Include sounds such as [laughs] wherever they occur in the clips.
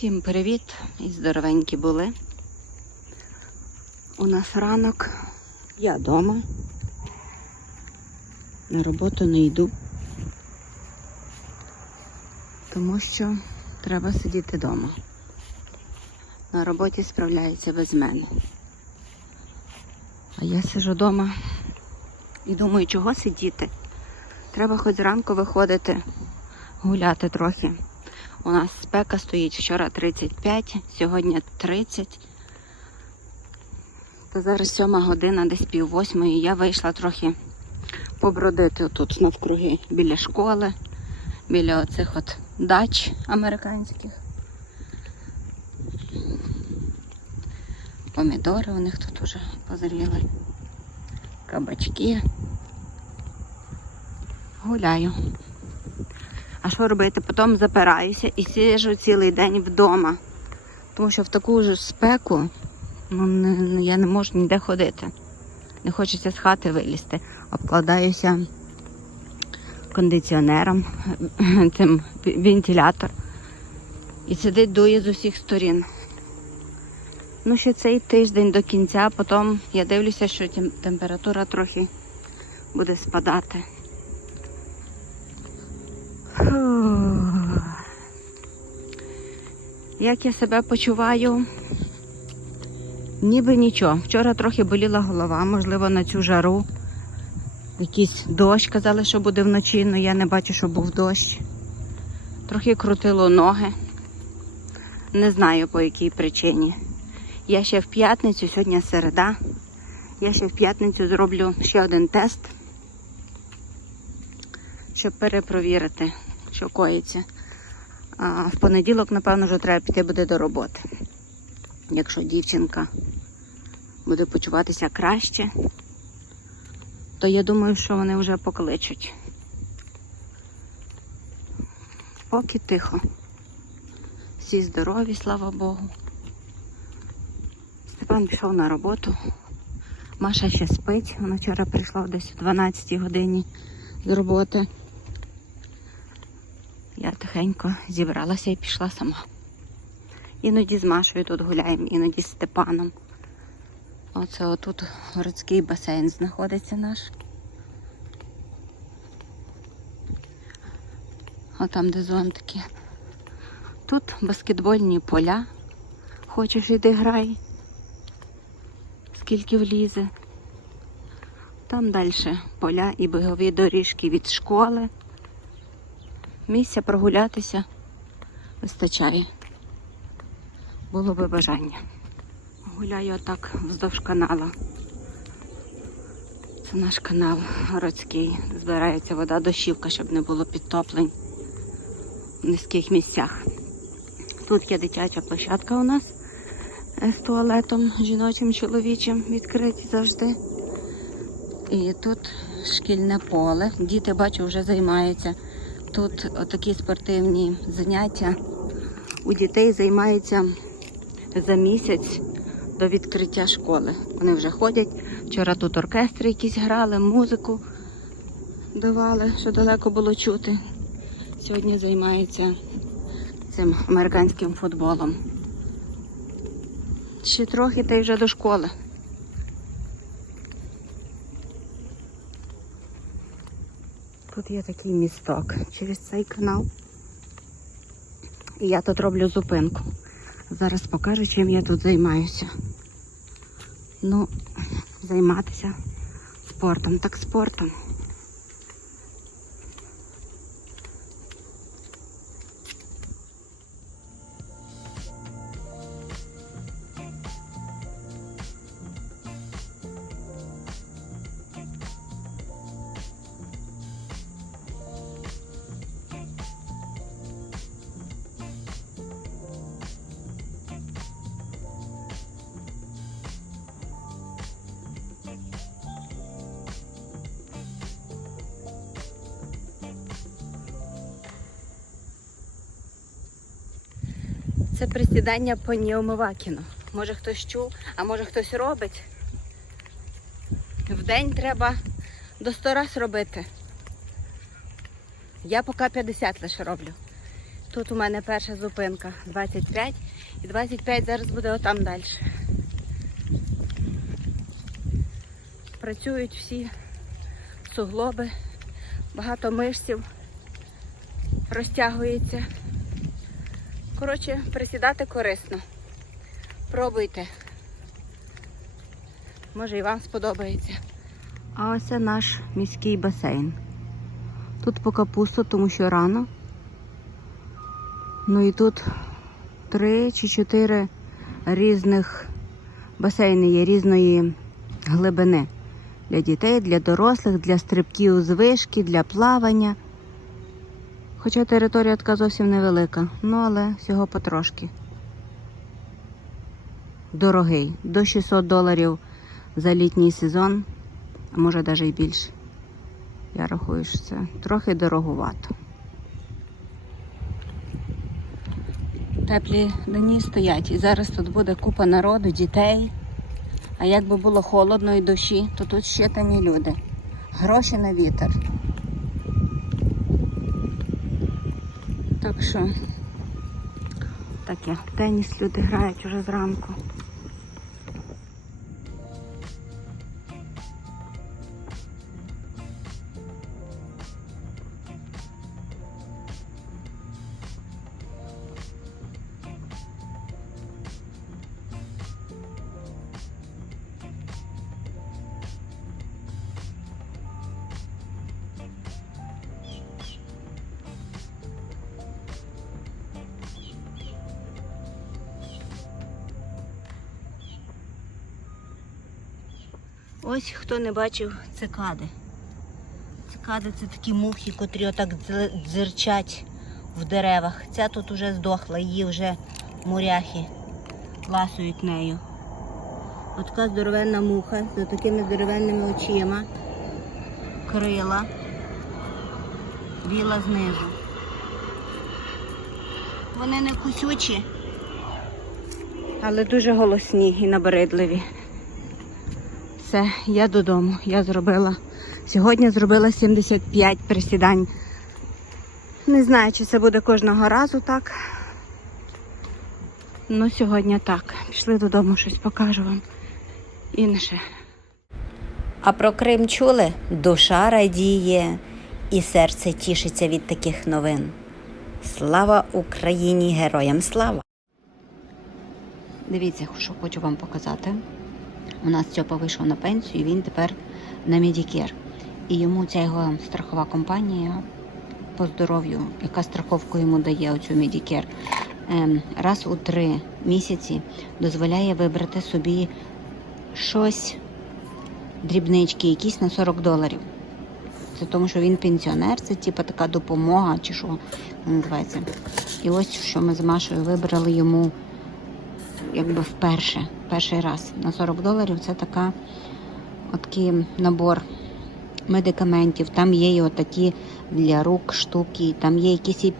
Всім привіт і здоровенькі були. У нас ранок. Я вдома. На роботу не йду. Тому що треба сидіти вдома. На роботі справляється без мене. А я сижу вдома і думаю, чого сидіти. Треба хоч зранку виходити, гуляти трохи. У нас спека стоїть вчора 35, сьогодні 30. Та зараз сьома година, десь пів восьмої. Я вийшла трохи побродити тут навкруги біля школи, біля оцих от дач американських. Помідори у них тут уже позріли. Кабачки. Гуляю. А що робити? Потім запираюся і сиджу цілий день вдома. Тому що в таку ж спеку ну, не- я не можу ніде ходити. Не хочеться з хати вилізти. Обкладаюся кондиціонером, [laughs] цим вентилятор. І сидить дує з усіх сторін. Ну, ще цей тиждень до кінця, потім я дивлюся, що температура трохи буде спадати. Як я себе почуваю? Ніби нічого. Вчора трохи боліла голова, можливо, на цю жару. Якийсь дощ казали, що буде вночі, але я не бачу, що був дощ. Трохи крутило ноги. Не знаю по якій причині. Я ще в п'ятницю, сьогодні середа. Я ще в п'ятницю зроблю ще один тест, щоб перепровірити, що коїться. А в понеділок, напевно, вже треба піти буде до роботи. Якщо дівчинка буде почуватися краще, то я думаю, що вони вже покличуть. Поки тихо. Всі здорові, слава Богу. Степан пішов на роботу. Маша ще спить. Вона вчора прийшла десь о 12 годині з роботи. Тихенько зібралася і пішла сама. Іноді з Машою тут гуляємо, іноді з Степаном. Оце отут городський басейн знаходиться наш. Отам, де зонтики. Тут баскетбольні поля. Хочеш іди грай. Скільки влізе. Там далі поля і бігові доріжки від школи. Місця прогулятися вистачає. Було би бажання. Гуляю отак вздовж канала. Це наш канал городський. Збирається вода дощівка, щоб не було підтоплень в низьких місцях. Тут є дитяча площадка у нас е, з туалетом жіночим, чоловічим відкриті завжди. І тут шкільне поле. Діти, бачу, вже займаються. Тут отакі спортивні заняття. У дітей займаються за місяць до відкриття школи. Вони вже ходять. Вчора тут оркестри якісь грали, музику давали, що далеко було чути. Сьогодні займаються цим американським футболом. Ще трохи та й вже до школи. Тут є такий місток через цей канал. І я тут роблю зупинку. Зараз покажу, чим я тут займаюся. Ну, займатися спортом, так спортом. Це присідання по Ніомивакіну. Може хтось чув, а може хтось робить. В день треба до 100 раз робити. Я поки 50 лише роблю. Тут у мене перша зупинка 25 і 25 зараз буде отам далі. Працюють всі суглоби, багато мишців розтягується. Коротше, присідати корисно. Пробуйте. Може і вам сподобається. А ось наш міський басейн. Тут по капусту, тому що рано. Ну і тут три чи чотири різних басейни є різної глибини. Для дітей, для дорослих, для стрибків з вишки, для плавання. Хоча територія така зовсім невелика, ну але всього потрошки. Дорогий. До 600 доларів за літній сезон, а може навіть і більше. Я рахую, що це трохи дороговато. Теплі дні стоять і зараз тут буде купа народу, дітей. А якби було холодно і дощі, то тут щитані люди. Гроші на вітер. Що таке, теніс люди грають уже зранку. Ось хто не бачив цикади. Цикади це такі мухи, котрі отак дзирчать в деревах. Ця тут уже здохла, її вже муряхи ласують нею. От така здоровенна муха з такими здоровенними очима, крила, біла знизу. Вони не кусючі, але дуже голосні і набридливі. Все, я додому. Я зробила. Сьогодні зробила 75 присідань. Не знаю, чи це буде кожного разу так. Ну, сьогодні так. Пішли додому, щось покажу вам. Інше. А про Крим чули? Душа радіє і серце тішиться від таких новин. Слава Україні! Героям слава! Дивіться, що хочу вам показати. У нас Стьопа вийшов на пенсію, він тепер на Medicare. І йому ця його страхова компанія по здоров'ю, яка страховку йому дає оцю Medicare, ем, раз у три місяці дозволяє вибрати собі щось, дрібнички, якісь на 40 доларів. Це тому, що він пенсіонер, це типу така допомога, чи що називається. І ось що ми з Машою вибрали йому якби вперше, перший раз на 40 доларів. Це така такий набор медикаментів. Там є і отакі для рук штуки, там є якісь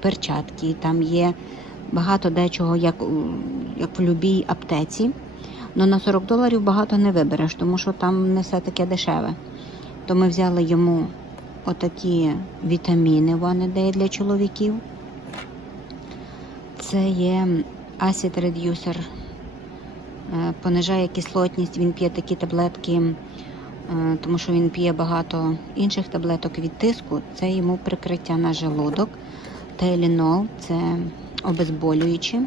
перчатки, там є багато дечого, як, як в будь-якій аптеці. Але на 40 доларів багато не вибереш, тому що там не все таке дешеве. То ми взяли йому отакі вітаміни One Day для чоловіків. Це є Acid Reducer, понижає кислотність, він п'є такі таблетки, е, тому що він п'є багато інших таблеток від тиску. Це йому прикриття на желудок. Тейлінол це обезболюючі.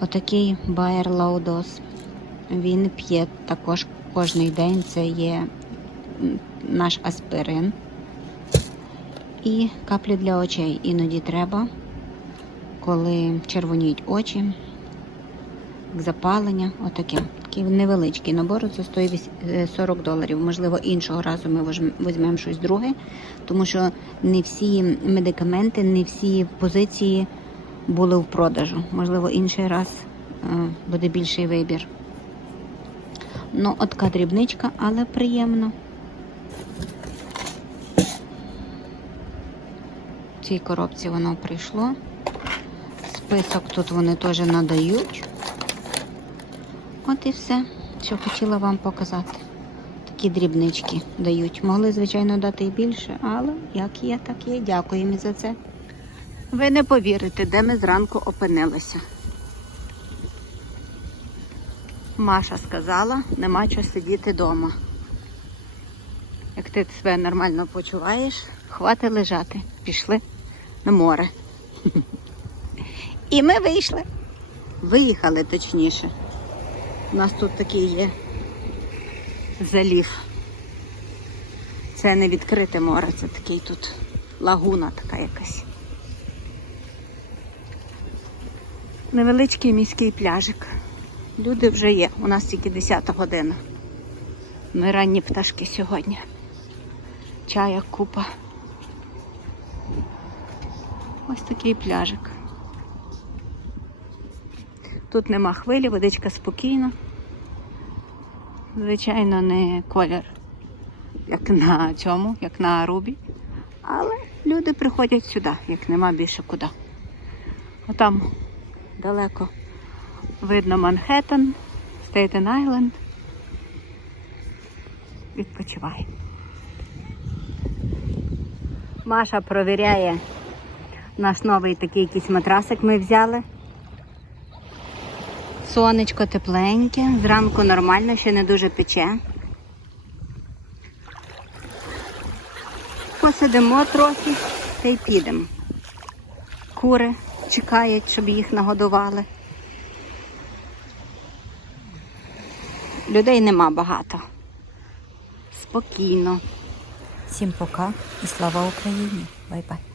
Отакий Low Dose. Він п'є також кожний день. Це є наш аспирин. І каплі для очей іноді треба коли червоніють очі, запалення, отаке. Такий невеличкий набор, це стоїть е, 40 доларів. Можливо, іншого разу ми візьмемо щось друге, тому що не всі медикаменти, не всі позиції були в продажу. Можливо, інший раз е, буде більший вибір. Ну, от така дрібничка, але приємно. В цій коробці воно прийшло. Список тут вони теж надають. І все, що хотіла вам показати. Такі дрібнички дають. Могли, звичайно, дати і більше, але як є, так є. Дякуємо за це. Ви не повірите, де ми зранку опинилися. Маша сказала, нема чого сидіти вдома. Як ти себе нормально почуваєш, хвати лежати. Пішли на море. [laughs] І ми вийшли. Виїхали точніше. У нас тут такий є залів. Це не відкрите море, це такий тут лагуна така якась. Невеличкий міський пляжик. Люди вже є. У нас тільки 10 година. Ми ранні пташки сьогодні. Чая купа. Ось такий пляжик. Тут нема хвилі, водичка спокійна. Звичайно, не колір, як на цьому, як на Арубі. Але люди приходять сюди, як нема більше куди. Отам далеко видно Манхеттен, Стейтен Айленд. Відпочивай. Маша провіряє наш новий такий якийсь матрасик ми взяли. Сонечко тепленьке, зранку нормально, ще не дуже пече. Посидимо трохи та й підемо. Кури чекають, щоб їх нагодували. Людей нема багато. Спокійно. Всім пока і слава Україні! Бай-бай!